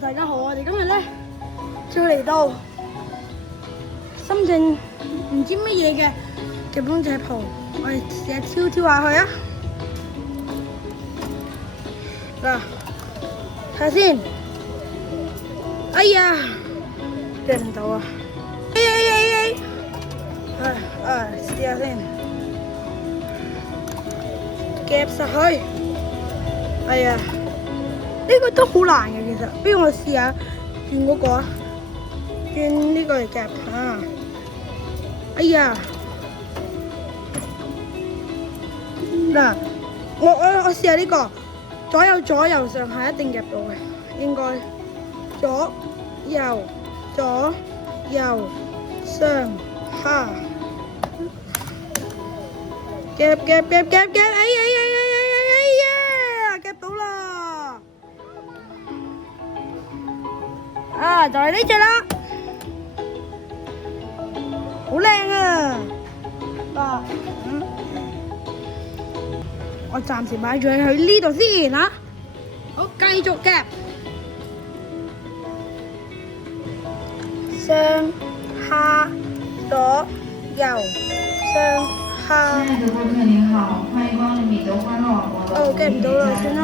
大家好，我哋今日咧就嚟到深圳唔知乜嘢嘅嘅幫仔鋪，我哋試下挑下去啊！嗱，睇下先。哎呀，夾唔到啊！試下先，夾實去。哎呀，呢個都好難嘅其實，不如我試下轉嗰個啊，轉呢個嚟夾下。哎呀，嗱，我試下呢個，左右上下一定夾到嘅，應該左右上下，夾，哎呀，夾到啦！啊，就係呢隻啦，好靚啊！嗱，我暫時擺住佢喺呢度先嚇，好，繼續夾上下左右上下。亲爱的顾客您好，欢迎光临米德歡樂網絡。哦，夾唔到啦，算啦。